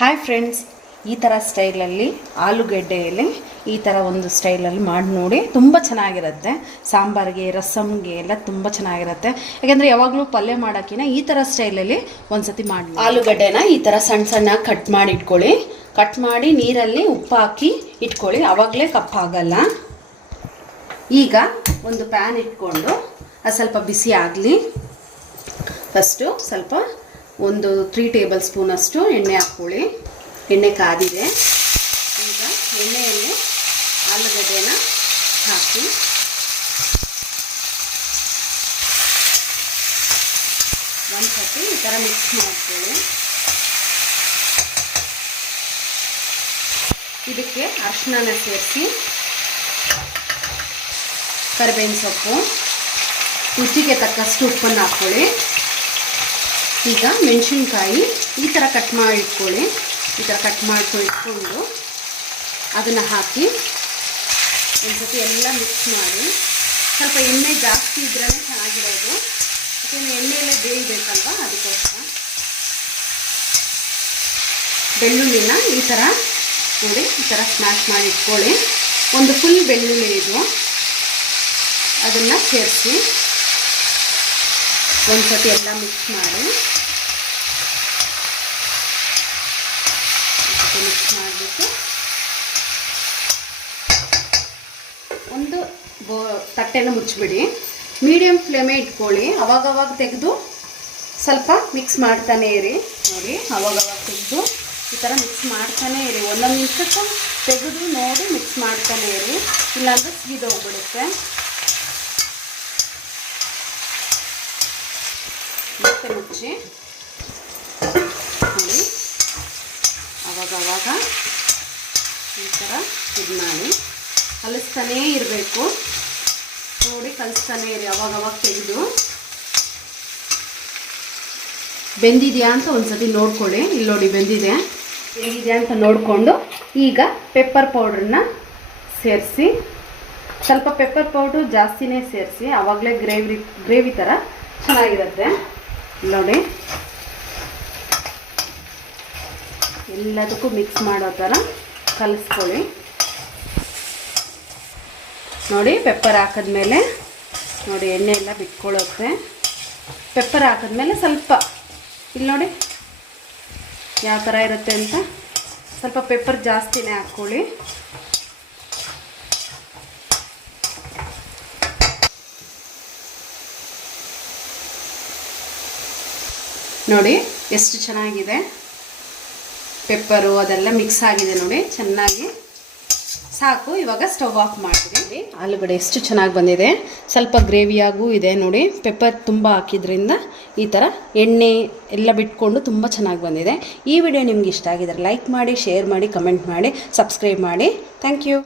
Hi friends ಈ ಥರ ಸ್ಟೈಲಲ್ಲಿ ಆಲೂಗೆಡ್ಡೆಯಲ್ಲಿ ಈ ಥರ ಒಂದು ಸ್ಟೈಲಲ್ಲಿ ಮಾಡಿ ನೋಡಿ, ತುಂಬ ಚೆನ್ನಾಗಿರುತ್ತೆ. ಸಾಂಬಾರಿಗೆ ರಸಮ್ಗೆ ಎಲ್ಲ ತುಂಬ ಚೆನ್ನಾಗಿರುತ್ತೆ. ಯಾಕೆಂದರೆ ಯಾವಾಗಲೂ ಪಲ್ಯ ಮಾಡೋಕ್ಕಿಂತ ಈ ಥರ ಸ್ಟೈಲಲ್ಲಿ ಒಂದ್ಸತಿ ಮಾಡಿ ಆಲೂಗಡ್ಡೆನ ಈ ಥರ ಸಣ್ಣ ಸಣ್ಣ ಕಟ್ ಮಾಡಿ ಇಟ್ಕೊಳ್ಳಿ. ಕಟ್ ಮಾಡಿ ನೀರಲ್ಲಿ ಉಪ್ಪು ಹಾಕಿ ಇಟ್ಕೊಳ್ಳಿ. ಆವಾಗಲೇ ಕಪ್ಪಾಗಲ್ಲ ಈಗ ಒಂದು ಪ್ಯಾನ್ ಇಟ್ಕೊಂಡು, ಅದು ಸ್ವಲ್ಪ ಬಿಸಿ ಆಗಲಿ. ಫಸ್ಟು ಸ್ವಲ್ಪ ಒಂದು ತ್ರೀ ಟೇಬಲ್ ಸ್ಪೂನಷ್ಟು ಎಣ್ಣೆ ಹಾಕ್ಕೊಳ್ಳಿ. ಎಣ್ಣೆ ಕಾದಿದೆ. ಈಗ ಎಣ್ಣೆಯಲ್ಲಿ ಆಲೂಗಡ್ಡೆನ ಹಾಕಿ. ಒಂದು ಸತಿ ಈ ಥರ ಮಿಕ್ಸ್ ಮಾಡ್ಕೊಳ್ಳಿ. ಇದಕ್ಕೆ ಅರ್ಶಿನ ಸೇರಿಸಿ. ಕರಿಬೇವಿನ ಸೊಪ್ಪು. ರುಚಿಗೆ ತಕ್ಕಷ್ಟು ಉಪ್ಪನ್ನು ಹಾಕ್ಕೊಳ್ಳಿ. ಈಗ ಮೆಣಸಿನ್ಕಾಯಿ ಈ ಥರ ಕಟ್ ಮಾಡಿ ಈ ಥರ ಕಟ್ ಮಾಡ್ಕೊಂಡು ಅದನ್ನು ಹಾಕಿ ಒಂದ್ಸತಿ ಎಲ್ಲ ಮಿಕ್ಸ್ ಮಾಡಿ. ಸ್ವಲ್ಪ ಎಣ್ಣೆ ಜಾಸ್ತಿ ಇದ್ರೇ ಚೆನ್ನಾಗಿರೋದು. ಯಾಕೆಂದರೆ ಎಣ್ಣೆಯಲ್ಲೇ ಬೇಯಬೇಕಲ್ವ ಅದಕ್ಕೋಸ್ಕರ. ಬೆಳ್ಳುಳ್ಳಿನ ಈ ಥರ ನೋಡಿ, ಈ ಥರ ಸ್ಮ್ಯಾಶ್ ಮಾಡಿ ಇಟ್ಕೊಳ್ಳಿ ಒಂದು ಫುಲ್ ಬೆಳ್ಳುಳ್ಳಿ ಇದು. ಅದನ್ನು ಸೇರಿಸಿ. ಒಂದು ಸತಿ ಎಲ್ಲ ಮಿಕ್ಸ್ ಮಾಡಿ. ಮಿಕ್ಸ್ ಮಾಡಿಬಿಟ್ಟು ಒಂದು ಬೋ ತಟ್ಟೆನ ಮುಚ್ಚಿಬಿಡಿ. ಮೀಡಿಯಮ್ ಫ್ಲೇಮೇ ಇಟ್ಕೊಳ್ಳಿ. ಅವಾಗವಾಗ ತೆಗೆದು ಸ್ವಲ್ಪ ಮಿಕ್ಸ್ ಮಾಡ್ತಾನೆ ಇರಿ. ನೋಡಿ, ಅವಾಗವಾಗ ತೆಗೆದು ಈ ಥರ ಮಿಕ್ಸ್ ಮಾಡ್ತಾನೆ ಇರಿ. ಒಂದೊಂದು ನಿಮಿಷಕ್ಕೂ ತೆಗೆದು ನೋಡಿ ಮಿಕ್ಸ್ ಮಾಡ್ತಾನೆ ಇರಿ. ಇಲ್ಲಾಂದರೆ ಸೀದೋಗ್ಬಿಡುತ್ತೆ. ಮತ್ತೆ ಮುಚ್ಚಿ ಅವಾಗ ಅವಾಗ ಈ ಥರ ಇದು ಮಾಡಿ. ಕಲಿಸ್ತಾನೇ ಇರಬೇಕು. ನೋಡಿ, ಕಲಿಸ್ತಾನೇ ಇರಿ. ಅವಾಗ ಅವಾಗ ತೆಗೆದು. ಬೆಂದಿದೆಯಾ ಅಂತ ಒಂದ್ಸತಿ ನೋಡ್ಕೊಳ್ಳಿ. ಇಲ್ಲಿ ನೋಡಿ ಬೆಂದಿದೆ. ಬೆಂದಿದೆ ಅಂತ ನೋಡಿಕೊಂಡು ಈಗ ಪೆಪ್ಪರ್ ಪೌಡ್ರನ್ನ ಸೇರಿಸಿ, ಸ್ವಲ್ಪ ಪೆಪ್ಪರ್ ಪೌಡ್ರು ಜಾಸ್ತಿನೇ ಸೇರಿಸಿ ಆವಾಗಲೇ ಗ್ರೇವಿ ಗ್ರೇವಿ ಥರ ಚೆನ್ನಾಗಿರುತ್ತೆ. ನೋಡಿ. ಎಲ್ಲದಕ್ಕೂ ಮಿಕ್ಸ್ ಮಾಡೋ ಥರ ಕಲಿಸ್ಕೊಳ್ಳಿ. ನೋಡಿ ಪೆಪ್ಪರ್ ಹಾಕಿದ್ಮೇಲೆ, ನೋಡಿ ಎಣ್ಣೆ ಎಲ್ಲ ಬಿಟ್ಕೊಳ್ಳುತ್ತೆ. ಪೆಪ್ಪರ್ ಹಾಕಿದ್ಮೇಲೆ ಸ್ವಲ್ಪ, ಇಲ್ಲಿ ನೋಡಿ, ಯಾವ ಥರ ಇರುತ್ತೆ ಅಂತ ಸ್ವಲ್ಪ ಪೆಪ್ಪರ್ ಜಾಸ್ತಿನೇ ಹಾಕ್ಕೊಳ್ಳಿ. ನೋಡಿ, ಎಷ್ಟು ಚೆನ್ನಾಗಿದೆ. ಪೆಪ್ಪರು ಅದೆಲ್ಲ ಮಿಕ್ಸ್ ಆಗಿದೆ ನೋಡಿ, ಚೆನ್ನಾಗಿ. ಸಾಕು, ಇವಾಗ ಸ್ಟವ್ ಆಫ್ ಮಾಡ್ತೀವಿ. ಆಲೂಗಡ್ಡೆ ಎಷ್ಟು ಚೆನ್ನಾಗಿ ಬಂದಿದೆ. ಸ್ವಲ್ಪ ಗ್ರೇವಿಯಾಗೂ ಇದೆ ನೋಡಿ ಪೆಪ್ಪರ್ ತುಂಬ ಹಾಕಿದ್ರಿಂದ ಈ ಥರ ಎಣ್ಣೆ ಎಲ್ಲ ಬಿಟ್ಕೊಂಡು ತುಂಬ ಚೆನ್ನಾಗಿ ಬಂದಿದೆ. ಈ ವಿಡಿಯೋ ನಿಮ್ಗೆ ಇಷ್ಟ ಆಗಿದ್ರೆ ಲೈಕ್ ಮಾಡಿ ಶೇರ್ ಮಾಡಿ ಕಮೆಂಟ್ ಮಾಡಿ ಸಬ್ಸ್ಕ್ರೈಬ್ ಮಾಡಿ. Thank you